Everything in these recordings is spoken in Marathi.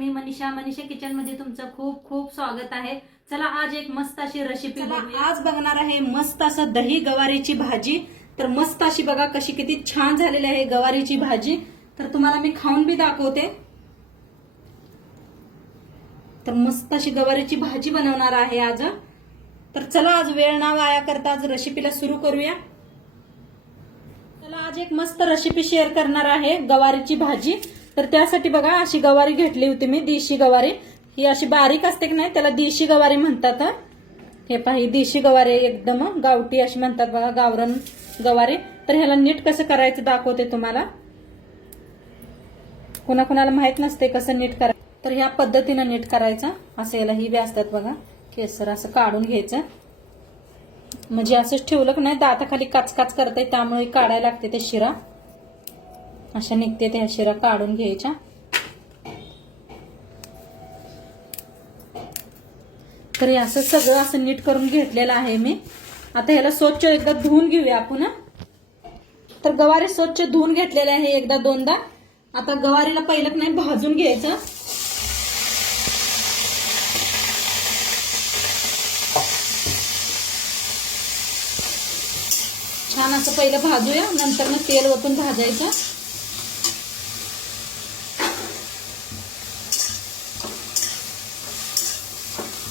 मी मनीषा किचन मध्ये तुमचं खूप खूप स्वागत आहे। चला आज एक मस्त अशी रेसिपी आज बघणार आहे मस्त असं दही गवारीची भाजी। तर मस्त अशी बघा कशी किती छान झालेली आहे गवारीची भाजी। तर तुम्हाला मी खाऊन बी दाखवते। तर मस्त अशी गवारीची भाजी बनवणार आहे आज। तर चला आज वेळ ना वाया करता आज रेसिपीला सुरू करूया। चला आज एक मस्त रेसिपी शेअर करणार आहे गवारीची भाजी। तर त्यासाठी बघा अशी गवारी घेतली होती मी, देशी गवारी। ही अशी बारीक असते की नाही त्याला देशी गवारी म्हणतात। हे पहा ही देशी गवारी एकदम गावठी अशी म्हणतात बघा, गावरान गवारी। तर ह्याला नीट कसं करायचं दाखवते तुम्हाला। कोणाकोणाला माहित नसते कसं नीट करायचं, तर ह्या पद्धतीने नीट करायचं। असं याला ही बी असतात बघा केसर, असं काढून घ्यायचं। म्हणजे असंच ठेवलं की नाही दाताखाली काचकाच करते, त्यामुळे काढायला लागते ते शिरा। अशा निघते त्या शिरा काढून घ्यायच्या। तर हे असं सगळं असं नीट करून घेतलेलं आहे मी। आता ह्याला स्वच्छ एकदा धुवून घेऊया आपण। तर गवारी स्वच्छ धुवून घेतलेले आहे एकदा दोनदा। आता गवारीला पहिलं नाही भाजून घ्यायचं। छान असं पहिलं भाजूया, नंतर मग तेल ओतून भाजायचं।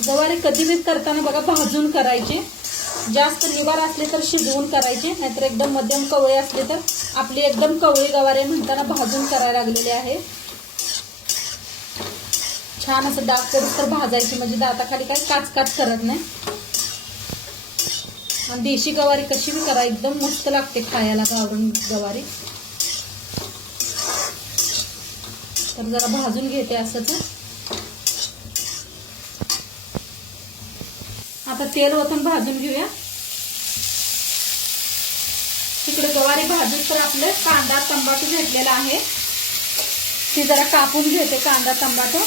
गवारी कधी भी करताना बघा भाजून करायची। जास्त निबार असले तर शिजवून करायचे, नाहीतर एकदम मध्यम कवळी असले तर आपली एकदम कवळी गवारी म्हणताना भाजून करायला लागलेली आहे। छान असं डाग करून तर भाजायची, म्हणजे दाताखाली काही काचकाच करत नाही। आणि देशी गवारी कशी भी करा एकदम मस्त लागते खायला गावरान गवारी। तर जरा भाजून घेते असंच। आता तेल ओतून भाजून घेऊया। तिकडे गवारी भाजून तर आपलं कांदा टमाटो घेतलेला आहे, ती जरा कापून घेते कांदा टमाटो।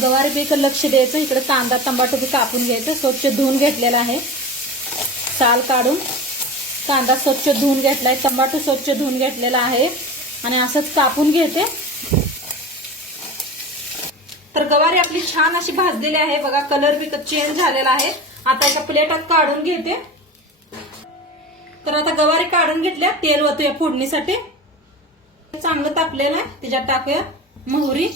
गवारी बी लक्ष द्यायचं, इकडे कांदा टमाटो बी कापून घ्यायचं। स्वच्छ धुवून घेतलेला आहे साल काढून। कांदा स्वच्छ धुवून घेतलाय, टमाटो स्वच्छ धुवून घेतलेला आहे आणि असंच कापून घेते। तर गवारी आपली छान अशी भाजलेली आहे बघा, कलर बी चेंज झालेला आहे। आता एका प्लेटात काढून घेते। तर आता गवारी काढून घेतल्या, तेल ओतूया फोडणीसाठी। चांगलं तापलेलं आहे, त्याच्यात टाकूया मोहरी,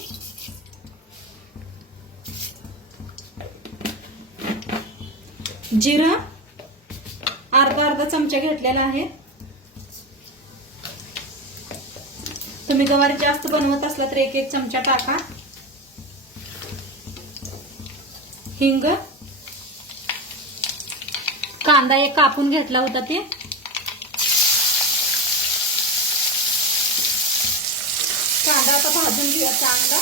जिरा अर्धा चमचा घेतलेला आहे। तुम्ही गवारी जास्त बनवत असला तर एक चमचा टाका। हिंग, कांदा एक कापून घेतला होता ते, कांदा आता भाजून घेऊया चांगला।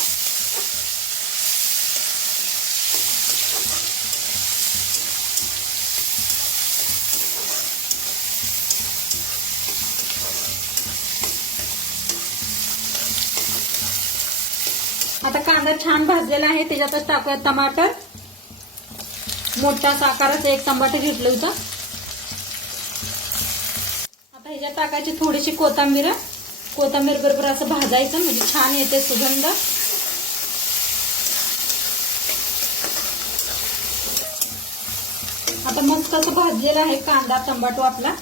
आता कांदा छान भाजलेला आहे, त्याच्यातच टाकूया टमाटर। मोठ्या आकाराचं एक टमाटर घेतलं होतं। आता ह्याच्यात टाकायची थोडीशी कोथिंबीर। कोथिंबीर बरोबर असं भाजायचं, म्हणजे छान येते सुगंध। आता मस्त असं भाजलेला आहे कांदा टमाटो आपला।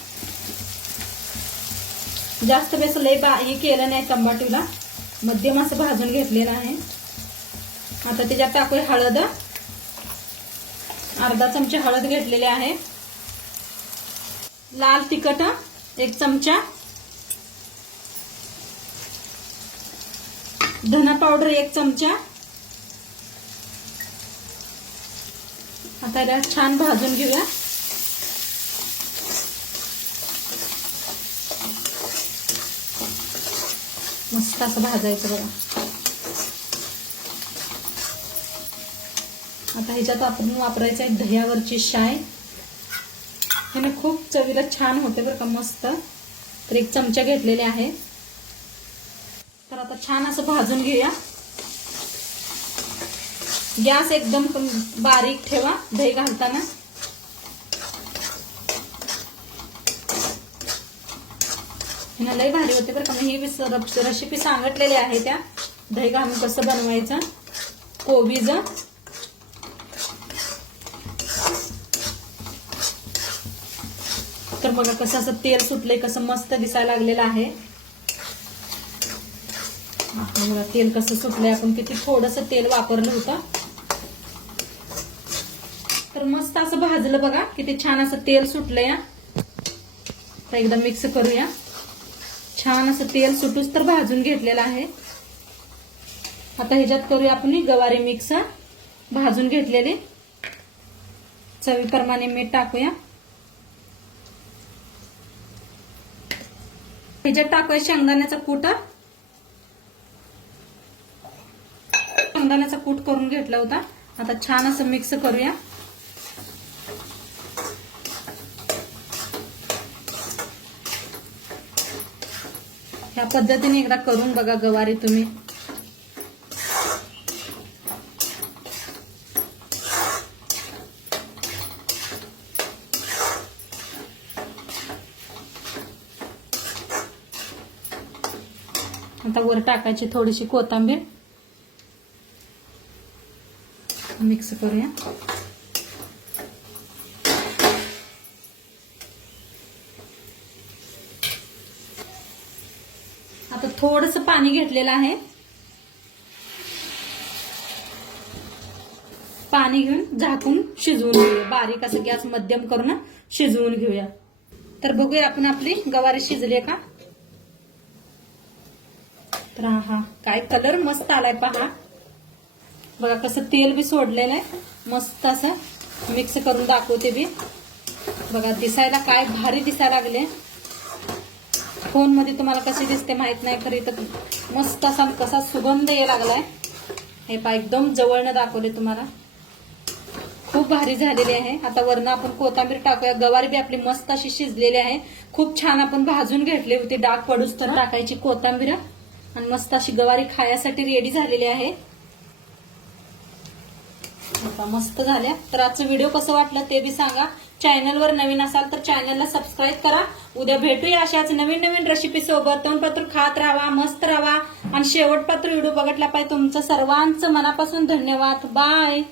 जास्त बेस लय हे केलं नाही टमाटोला, मध्यम असं भाजून घेतलेलं आहे। आता त्याच्यात टाकूया हळद, अर्धा चमचा हळद घेतलेले आहे। लाल तिखट एक चमचा, धना पावडर एक चमचा। आता याला छान भाजून घेऊया। मस्त असं भाजायचं बघा। आता ह्याच्यात आपण वापरायचं आहे दह्यावरची शाय। ह्याने खूप चवीला छान होते बरं का मस्त। तर एक चमचा घेतलेले आहे। तर आता छान असं भाजून घेऊया। गॅस एकदम बारीक ठेवा दही घालताना। हिनं लय भारी होते बरं का. मी ही रेसिपी सांगितलेली आहे त्या दही घालून कसं बनवायचं कोबीचं. तर बघा कसं असं तेल सुटलंय, कसं मस्त दिसायला लागलेलं आहे. बघा तेल कसं सुटलंय, आपण किती थोडंसं तेल वापरलं होतं. तर मस्त असं भाजलं बघा, किती छान असं तेल सुटलंय. तर एकदा मिक्स करूया. छान असं तेल सुटूच तर भाजून घेतलेलं आहे. आता ह्याच्यात करूया आपण गवारी मिक्स भाजून घेतलेली. चवीप्रमाणे मीठ टाकूया. ह्याच्यात टाकूया शेंगदाण्याचा कूट. शेंगदाण्याचा कूट करून घेतला होता. आता छान असं मिक्स करूया. ह्या पद्धतीने एकदा करून बघा गवारी तुम्ही. आता वर टाकायची थोडीशी कोथिंबीर. मिक्स करूया. आता थोडंसं पाणी घेतलेलं आहे. पाणी घेऊन झाकून शिजवून घेऊया. बारीक असं गॅस मध्यम करून शिजवून घेऊया. तर बघूया आपण आपली गवारी शिजली का. तर हा काय कलर मस्त आलाय पहा. बघा कसं तेल बी सोडलेलं आहे. मस्त असं मिक्स करून दाखवते बी. बघा दिसायला काय भारी दिसायला लागले. फोन मध्ये तुम्हाला कशी दिसते माहित नाही, खरी तर मस्त असा कसा सुगंध यायला लागलाय. हे पहा एकदम जवळनं दाखवले तुम्हाला. खूप भारी झालेली आहे. आता वरनं आपण कोथिंबीर टाकूया. गवारी बी आपली मस्त अशी शिजलेली आहे. खूप छान आपण भाजून घेतली होती. डाग पडूस तर टाकायची कोथिंबीर आणि मस्त अशी गवारी खाण्यासाठी रेडी झालेली आहे. मस्त झाल्या. तर आजचं व्हिडिओ कसं वाटलं ते बी सांगा. चॅनलवर नवीन असाल तर चॅनलला सबस्क्राईब करा. उद्या भेटूया अशाच नवीन नवीन रेसिपी सोबत. तोंडपत्र खात राहा, मस्त राहा आणि शेवटपत्र व्हिडिओ बघितला पाहिजे. तुमचं सर्वांचं मनापासून धन्यवाद. बाय.